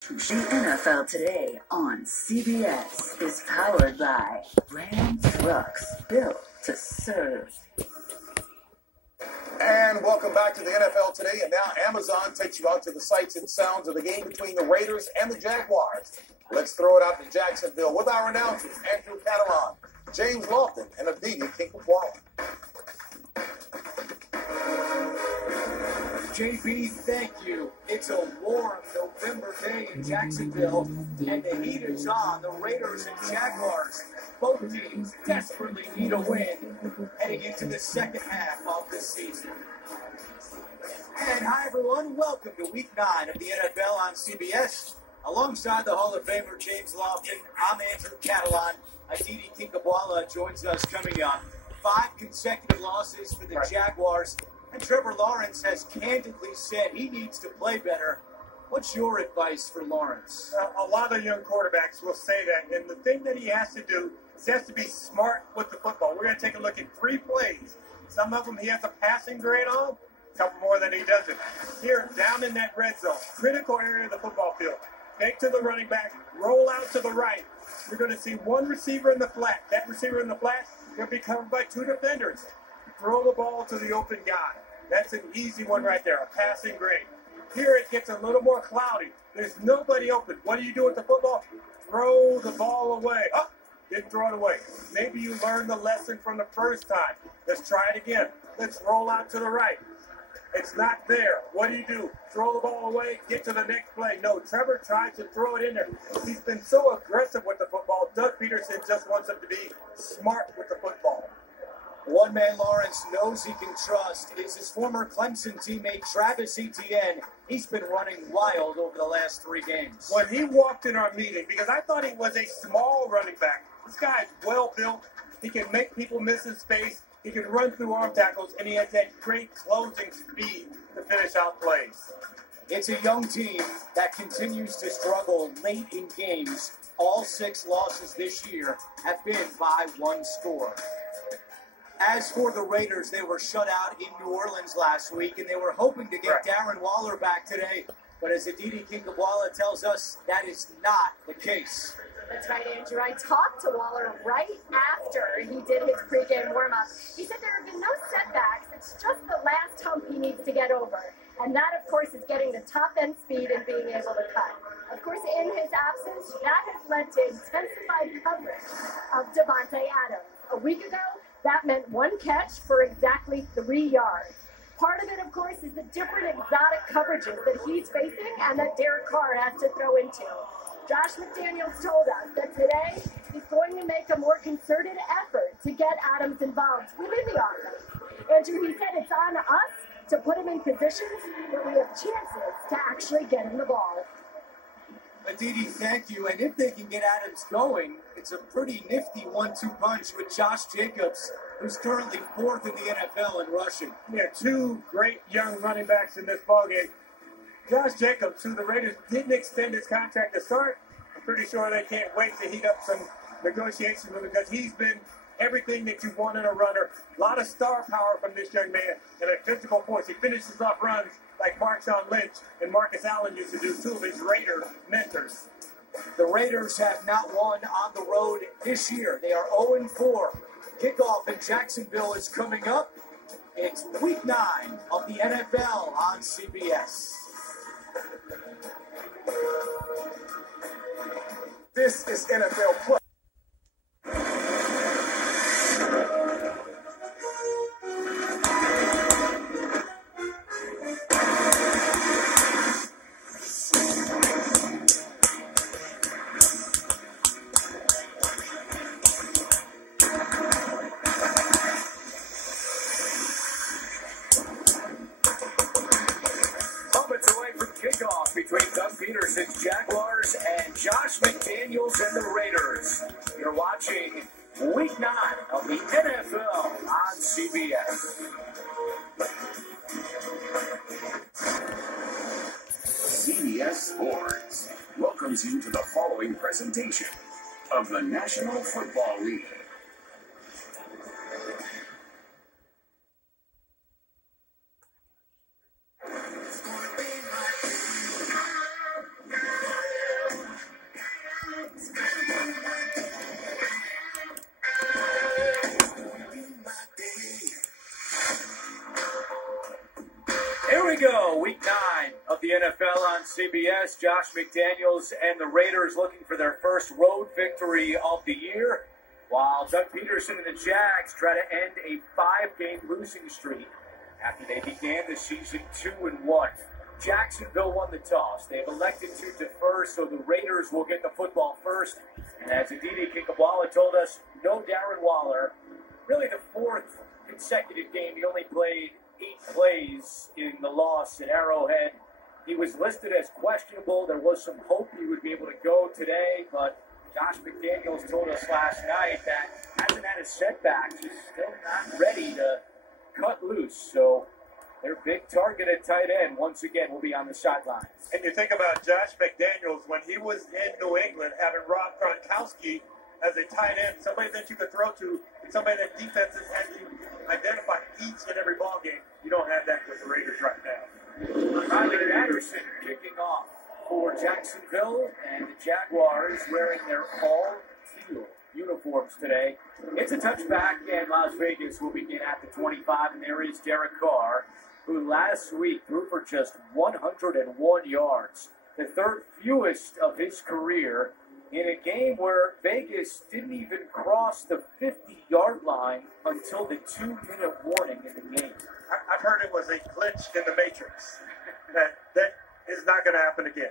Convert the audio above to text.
The NFL Today on CBS is powered by Ram Trucks, built to serve. And welcome back to the NFL Today. And now Amazon takes you out to the sights and sounds of the game between the Raiders and the Jaguars. Let's throw it out to Jacksonville with our announcers, Andrew Catalan, James Lofton, and Aditi Kinkawala. JB, thank you. It's a warm November day in Jacksonville, and the heat is on. The Raiders and Jaguars, both teams desperately need a win heading into the second half of the season. And hi, everyone. Welcome to Week 9 of the NFL on CBS. Alongside the Hall of Famer James Lofton, I'm Andrew Catalan. Aditi Kinkawala joins us coming up. 5 consecutive losses for the Jaguars. And Trevor Lawrence has candidly said he needs to play better. What's your advice for Lawrence? A lot of young quarterbacks will say that. And the thing that he has to do is he has to be smart with the football. We're going to take a look at 3 plays. Some of them he has a passing grade on, a couple more that he doesn't. Here, down in that red zone, critical area of the football field. Fake to the running back, roll out to the right. You're going to see one receiver in the flat. That receiver in the flat, going to be covered by 2 defenders. Throw the ball to the open guy. That's an easy one right there, a passing grade. Here it gets a little more cloudy. There's nobody open. What do you do with the football? Throw the ball away. Oh, didn't throw it away. Maybe you learned the lesson from the first time. Let's try it again. Let's roll out to the right. It's not there. What do? Throw the ball away, get to the next play. No, Trevor tried to throw it in there. He's been so aggressive with the football. Doug Peterson just wants him to be smart with the football. One man Lawrence knows he can trust is his former Clemson teammate Travis Etienne. He's been running wild over the last 3 games. When he walked in our meeting, because I thought he was a small running back, this guy's well built. He can make people miss his space. He can run through arm tackles, and he has that great closing speed to finish out plays. It's a young team that continues to struggle late in games. All 6 losses this year have been by 1 score. As for the Raiders, they were shut out in New Orleans last week, and they were hoping to get Darren Waller back today. But as Aditi Kinkawala tells us, that is not the case. That's right, Andrew. I talked to Waller right after he did his pregame warm-up. He said there have been no setbacks. It's just the last hump he needs to get over. And that, of course, is getting the top-end speed and being able to cut. Of course, in his absence, that has led to intensified coverage of Devontae Adams. A week ago, that meant 1 catch for exactly 3 yards. Part of it, of course, is the different exotic coverages that he's facing and that Derek Carr has to throw into. Josh McDaniels told us that today he's going to make a more concerted effort to get Adams involved within the offense. Andrew, he said it's on us to put him in positions where we have chances to actually get him the ball. Aditi, thank you. And if they can get Adams going, it's a pretty nifty 1-2 punch with Josh Jacobs, who's currently 4th in the NFL in rushing. Yeah, 2 great young running backs in this ballgame. Josh Jacobs, who the Raiders didn't extend his contract to start, I'm pretty sure they can't wait to heat up some negotiations with him because he's been everything that you want in a runner. A lot of star power from this young man and a physical force. He finishes off runs like Marshawn Lynch and Marcus Allen used to do, 2 of his Raider mentors. The Raiders have not won on the road this year. They are 0-4. Kickoff in Jacksonville is coming up. It's Week 9 of the NFL on CBS. This is NFL Plus. Kickoff between Doug Peterson's Jaguars and Josh McDaniels and the Raiders. You're watching Week 9 of the NFL on CBS. CBS Sports welcomes you to the following presentation of the National Football League. on CBS. Josh McDaniels and the Raiders looking for their first road victory of the year, while Doug Peterson and the Jags try to end a 5-game losing streak after they began the season 2-1. Jacksonville won the toss. They've elected to defer, so the Raiders will get the football first. And as Aditi Kinkabwala told us, no Darren Waller. Really the 4th consecutive game. He only played 8 plays in the loss at Arrowhead. He was listed as questionable. There was some hope he would be able to go today, but Josh McDaniels told us last night that hasn't had a setback. He's still not ready to cut loose. So their big target at tight end, once again, will be on the sidelines. And you think about Josh McDaniels, when he was in New England, having Rob Gronkowski as a tight end, somebody that you could throw to, and somebody that defenses had to identify each and every ball game. You don't have that with the Raiders right now. Riley Patterson kicking off for Jacksonville, and the Jaguars wearing their all-teal uniforms today. It's a touchback, and Las Vegas will begin at the 25, and there is Derek Carr, who last week threw for just 101 yards, the 3rd fewest of his career, in a game where Vegas didn't even cross the 50-yard line until the 2-minute warning in the game. I've heard it was a glitch in the Matrix. That is not going to happen again.